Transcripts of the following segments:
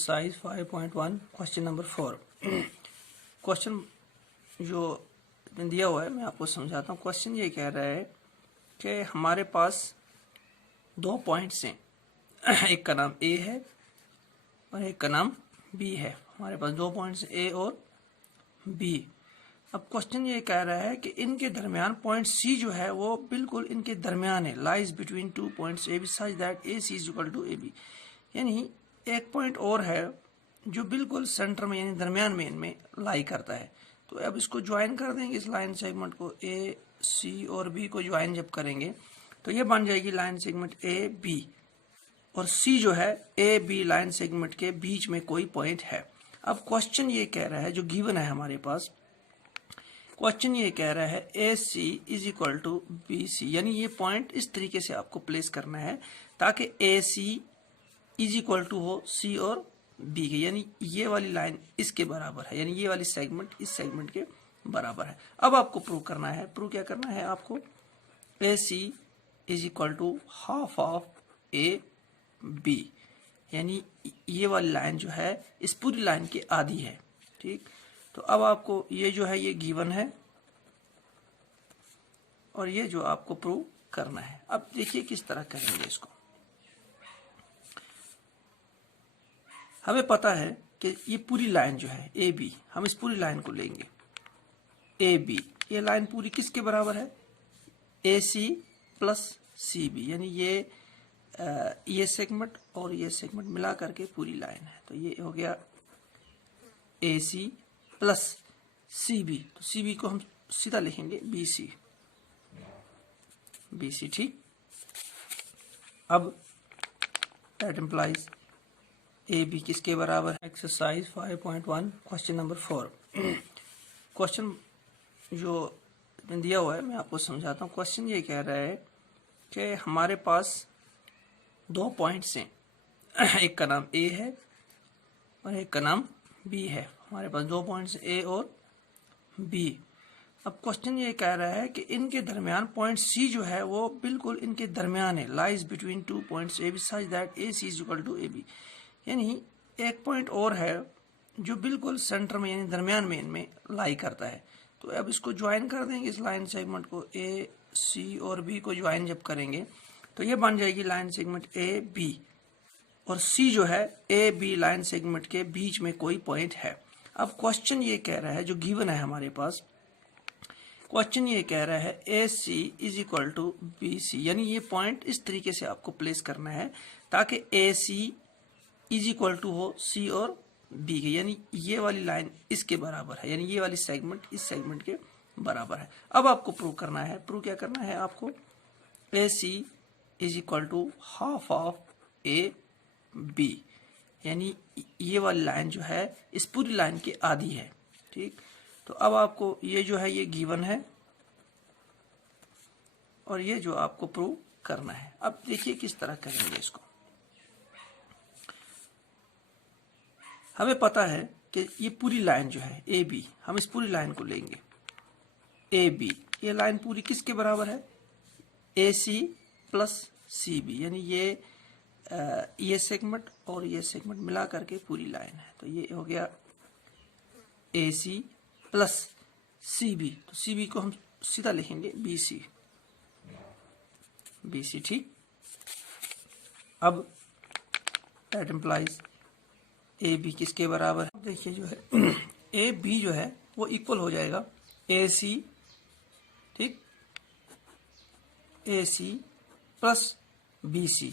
Exercise 5.1 question number 4। Question जो दिया हुआ है मैं आपको समझाता हूँ। क्वेश्चन ये कह रहा है कि हमारे पास दो पॉइंट्स हैं, एक का नाम ए है और एक का नाम बी है। हमारे पास दो पॉइंट्स ए और बी। अब क्वेश्चन ये कह रहा है कि इनके दरमियान पॉइंट सी जो है वो बिल्कुल इनके दरमियान है, lies between two points A B such that A C is equal to A B. यानी एक पॉइंट और है जो बिल्कुल सेंटर में यानी दरमियान में इनमें लाई करता है। तो अब इसको ज्वाइन कर देंगे, इस लाइन सेगमेंट को ए सी और बी को ज्वाइन जब करेंगे तो ये बन जाएगी लाइन सेगमेंट ए बी, और सी जो है ए बी लाइन सेगमेंट के बीच में कोई पॉइंट है। अब क्वेश्चन ये कह रहा है, जो गिवन है हमारे पास, क्वेश्चन ये कह रहा है A C is equal to B C. यानी ये पॉइंट इस तरीके से आपको प्लेस करना है ताकि ए सी इज इक्वल टू हो सी और बी के, यानी ये वाली लाइन इसके बराबर है, यानी ये वाली सेगमेंट इस सेगमेंट के बराबर है। अब आपको प्रूव करना है, प्रूव क्या करना है आपको, A C is equal to half of A B, यानी ये वाली लाइन जो है इस पूरी लाइन की आधी है। ठीक, तो अब आपको ये जो है ये गिवन है और ये जो आपको प्रूव करना है। अब देखिए किस तरह करेंगे इसको। हमें पता है कि ये पूरी लाइन जो है ए बी, हम इस पूरी लाइन को लेंगे ए बी। ये लाइन पूरी किसके बराबर है, A C plus C B, यानी ये सेगमेंट और ये सेगमेंट मिला करके पूरी लाइन है। तो ये हो गया ए सी प्लस सी बी, तो सी बी को हम सीधा लिखेंगे बी सी, बी सी। ठीक, अब दैट इम्प्लाइज ए बी किसके बराबर है। Exercise 5.1 question number 4। क्वेश्चन जो दिया हुआ है मैं आपको समझाता हूँ। क्वेश्चन ये कह रहा है कि हमारे पास दो पॉइंट्स हैं, एक का नाम ए है और एक का नाम बी है। हमारे पास दो पॉइंट्स ए और बी। अब क्वेश्चन ये कह रहा है कि इनके दरमियान पॉइंट सी जो है वो बिल्कुल इनके दरमियान है, lies between two points A B such that A C is equal to A B. यानी एक पॉइंट और है जो बिल्कुल सेंटर में यानी दरमियान में इनमें लाई करता है। तो अब इसको ज्वाइन कर देंगे, इस लाइन सेगमेंट को ए सी और बी को ज्वाइन जब करेंगे तो ये बन जाएगी लाइन सेगमेंट ए बी, और सी जो है ए बी लाइन सेगमेंट के बीच में कोई पॉइंट है। अब क्वेश्चन ये कह रहा है, जो गिवन है हमारे पास, क्वेश्चन ये कह रहा है A C is equal to B C, यानी ये पॉइंट इस तरीके से आपको प्लेस करना है ताकि ए सी इज इक्वल टू हो सी और बी के, यानी ये वाली लाइन इसके बराबर है, यानी ये वाली सेगमेंट इस सेगमेंट के बराबर है। अब आपको प्रूव करना है, प्रूव क्या करना है आपको, A C is equal to half of A B, यानी ये वाली लाइन जो है इस पूरी लाइन की आधी है। ठीक, तो अब आपको ये जो है ये गिवन है और ये जो आपको प्रूव करना है। अब देखिए किस तरह करेंगे इसको। हमें पता है कि ये पूरी लाइन जो है ए बी, हम इस पूरी लाइन को लेंगे ए बी। ये लाइन पूरी किसके बराबर है, A C plus C B, यानी ये सेगमेंट और ये सेगमेंट मिला करके पूरी लाइन है। तो ये हो गया ए सी प्लस सी बी, तो सी बी को हम सीधा लिखेंगे बी सी, बी सी। ठीक, अब दैट इम्प्लाइज ए बी किसके बराबर है। देखिए जो है ए बी जो है वो इक्वल हो जाएगा ए सी, ठीक, ए सी प्लस बी सी,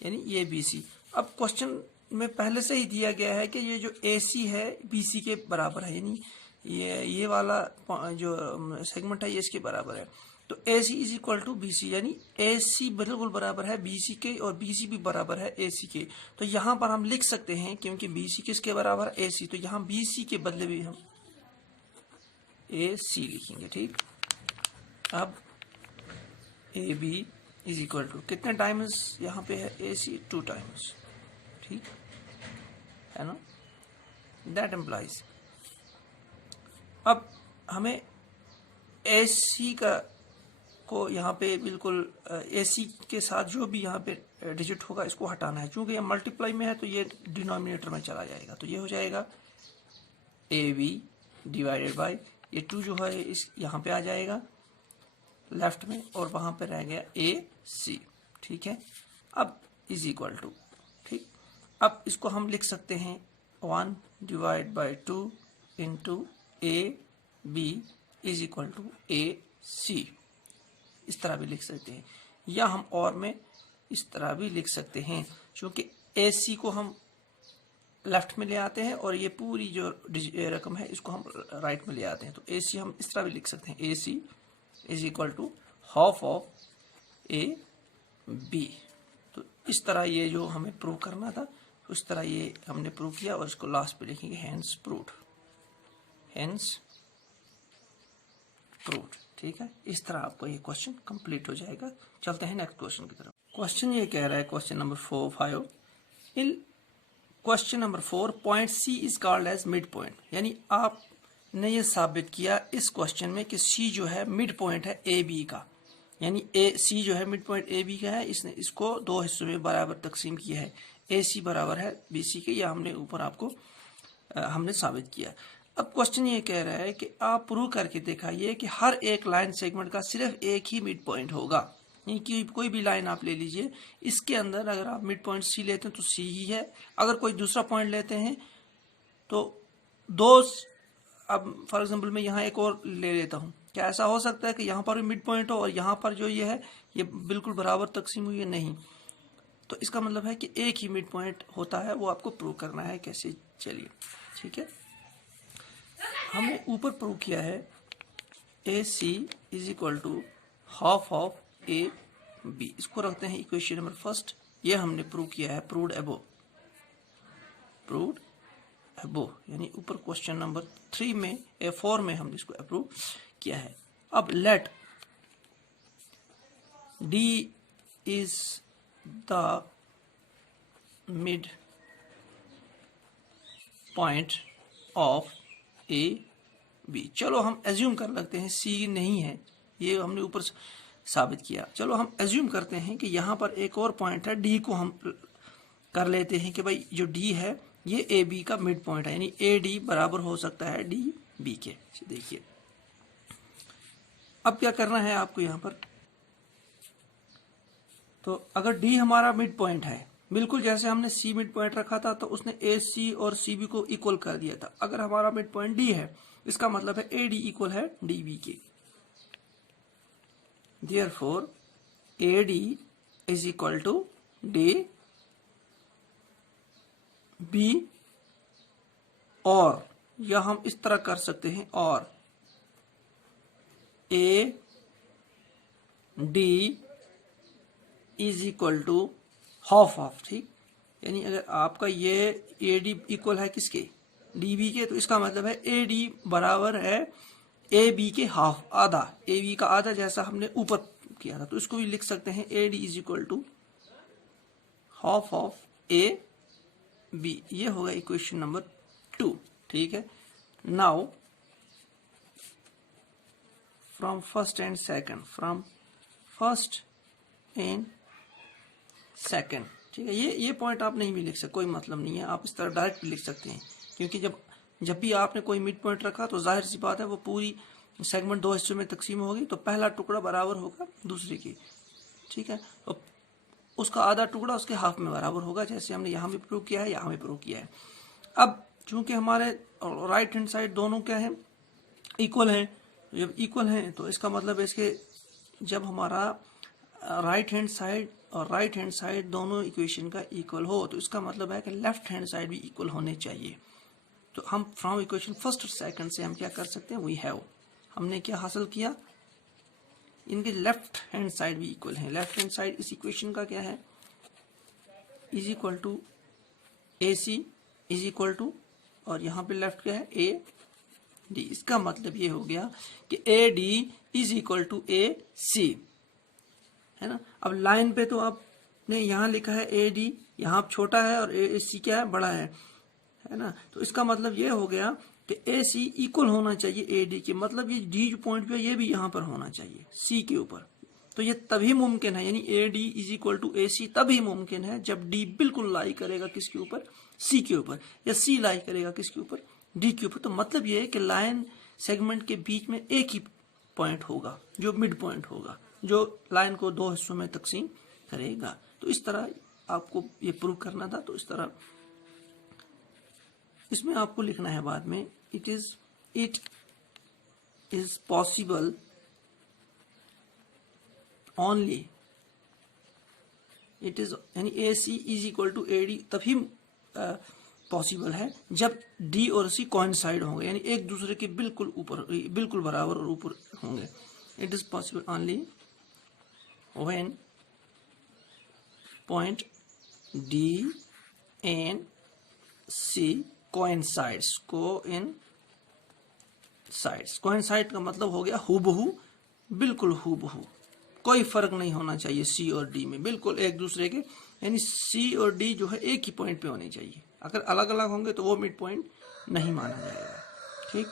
यानी ये बी सी। अब क्वेश्चन में पहले से ही दिया गया है कि ये जो ए सी है बी सी के बराबर है, यानी ये वाला जो सेगमेंट है ये इसके बराबर है। तो A C is equal to B C, यानी ए सी बिल्कुल बराबर है बी सी के और बी सी भी बराबर है ए सी के। तो यहाँ पर हम लिख सकते हैं, क्योंकि बी सी किसके बराबर है, ए सी, तो यहाँ बी सी के बदले भी हम ए सी लिखेंगे। ठीक, अब A B is equal to कितने टाइम्स यहाँ पे है ए सी, 2 टाइम्स। ठीक है ना, दैट इम्प्लाइज अब हमें ए सी का को यहाँ पे बिल्कुल ए सी के साथ जो भी यहाँ पे डिजिट होगा इसको हटाना है, क्योंकि ये मल्टीप्लाई में है तो ये डिनोमिनेटर में चला जाएगा। तो ये हो जाएगा AB डिवाइडेड बाई ये 2 जो है इस यहाँ पे आ जाएगा लेफ्ट में, और वहां पे रह गया AC। ठीक है, अब इज इक्वल टू, ठीक, अब इसको हम लिख सकते हैं 1 divide by 2 into AB is equal to AC। इस तरह भी लिख सकते हैं, या हम और में इस तरह भी लिख सकते हैं, क्योंकि AC को हम लेफ्ट में ले आते हैं और ये पूरी जो रकम है इसको हम राइट में ले आते हैं। तो AC हम इस तरह भी लिख सकते हैं, AC is equal to half of AB। तो इस तरह ये जो हमें प्रूव करना था उस तरह ये हमने प्रूव किया, और इसको लास्ट पे लिखेंगे हेंस प्रूव्ड, हेंस प्रूव्ड। ठीक है, इस तरह आपको ये क्वेश्चन कंप्लीट हो जाएगा। चलते हैं नेक्स्ट क्वेश्चन की तरफ। क्वेश्चन ये कह रहा है, question number 5 in question number 4 point C is called as mid point, यानी आपने ये साबित किया इस क्वेश्चन में कि C जो है मिड पॉइंट है AB का, यानी C जो है मिड पॉइंट AB का है, इसने इसको 2 हिस्सों में बराबर तकसीम किया है, AC बराबर है BC के, या हमने ऊपर आपको हमने साबित किया। अब क्वेश्चन ये कह रहा है कि आप प्रूव करके दिखाइए कि हर एक लाइन सेगमेंट का सिर्फ एक ही मिड पॉइंट होगा, यानी कोई भी लाइन आप ले लीजिए, इसके अंदर अगर आप मिड पॉइंट C लेते हैं तो C ही है, अगर कोई दूसरा पॉइंट लेते हैं तो दो, अब फॉर एग्जांपल मैं यहाँ एक और ले लेता हूँ, क्या ऐसा हो सकता है कि यहाँ पर भी मिड पॉइंट हो और यहाँ पर जो ये है ये बिल्कुल बराबर तकसीम हुई है? नहीं। तो इसका मतलब है कि एक ही मिड पॉइंट होता है, वो आपको प्रूव करना है कैसे। चलिए ठीक है, हमने ऊपर प्रूव किया है AC is equal to half of AB, इसको रखते हैं इक्वेशन नंबर फर्स्ट। ये हमने प्रूव किया है, प्रूव्ड अबव, प्रूव्ड अबव, यानी ऊपर क्वेश्चन नंबर 3 में 4 में हमने इसको अप्रूव किया है। अब let D is the mid point of AB। चलो हम एज्यूम कर लगते हैं C नहीं है, ये हमने ऊपर साबित किया। चलो हम एज्यूम करते हैं कि यहाँ पर एक और पॉइंट है, D को हम कर लेते हैं कि भाई जो D है ये AB का मिड पॉइंट है, यानी AD बराबर हो सकता है DB के। देखिए अब क्या करना है आपको यहाँ पर, तो अगर D हमारा मिड पॉइंट है, बिल्कुल जैसे हमने C मिड पॉइंट रखा था तो उसने AC और CB को इक्वल कर दिया था। अगर हमारा मिड पॉइंट D है, इसका मतलब है AD इक्वल है DB के। Therefore AD is equal to DB, और या हम इस तरह कर सकते हैं, और AD is equal to half of, ठीक, यानी अगर आपका ये AD इक्वल है किसके, DB के, तो इसका मतलब है AD बराबर है AB के हाफ, आधा, AB का आधा, जैसा हमने ऊपर किया था। तो इसको भी लिख सकते हैं AD is equal to half of AB। ये होगा इक्वेशन नंबर 2। ठीक है, now from first and second, from first and second, ठीक है, ये पॉइंट आप नहीं भी लिख सकते, कोई मतलब नहीं है, आप इस तरह डायरेक्ट भी लिख सकते हैं, क्योंकि जब भी आपने कोई मिड पॉइंट रखा तो जाहिर सी बात है वो पूरी सेगमेंट 2 हिस्सों में तकसीम होगी, तो पहला टुकड़ा बराबर होगा दूसरे की। ठीक है, तो उसका आधा टुकड़ा उसके हाफ में बराबर होगा, जैसे हमने यहाँ भी प्रूव किया है, यहाँ भी प्रूव किया है। अब चूंकि हमारे राइट हैंड साइड दोनों क्या है, इक्वल हैं, जब इक्वल हैं तो इसका मतलब है इसके जब हमारा राइट हैंड साइड और राइट हैंड साइड दोनों इक्वेशन का इक्वल हो, तो इसका मतलब है कि लेफ्ट हैंड साइड भी इक्वल होने चाहिए। तो हम फ्रॉम इक्वेशन फर्स्ट और सेकंड से हम क्या कर सकते हैं, वी हैव, हमने क्या हासिल किया, इनके लेफ्ट हैंड साइड भी इक्वल है। लेफ्ट हैंड साइड इस इक्वेशन का क्या है, is equal to AC is equal to, और यहाँ पे लेफ्ट क्या है, AD। इसका मतलब ये हो गया कि AD is equal to AC, है ना। अब लाइन पे तो आपने यहाँ लिखा है AD, यहाँ छोटा है, और AC क्या है, बड़ा है ना। तो इसका मतलब ये हो गया कि AC इक्वल होना चाहिए AD के, मतलब ये D जो पॉइंट पे ये भी यहाँ पर होना चाहिए C के ऊपर, तो ये तभी मुमकिन है, यानी AD is equal to AC तभी मुमकिन है जब D बिल्कुल लाई करेगा किसके ऊपर, C के ऊपर, या C लाई करेगा किसके ऊपर, D के ऊपर। तो मतलब ये है कि लाइन सेगमेंट के बीच में एक ही पॉइंट होगा जो मिड पॉइंट होगा, जो लाइन को दो हिस्सों में तकसीम करेगा। तो इस तरह आपको ये प्रूव करना था। तो इस तरह इसमें आपको लिखना है बाद में, it is possible only, it is यानी AC is equal to AD तभी पॉसिबल है जब D और C कोइंसाइड होंगे, यानी एक दूसरे के बिल्कुल ऊपर, बिल्कुल बराबर और ऊपर होंगे। It is possible only when point D and C coincides. Coincide का मतलब हो गया हूबहू, बिल्कुल हूबहू, कोई फर्क नहीं होना चाहिए C और D में, बिल्कुल एक दूसरे के, यानी C और D जो है एक ही पॉइंट पे होने चाहिए। अगर अलग अलग होंगे तो वो मिड पॉइंट नहीं माना जाएगा। ठीक।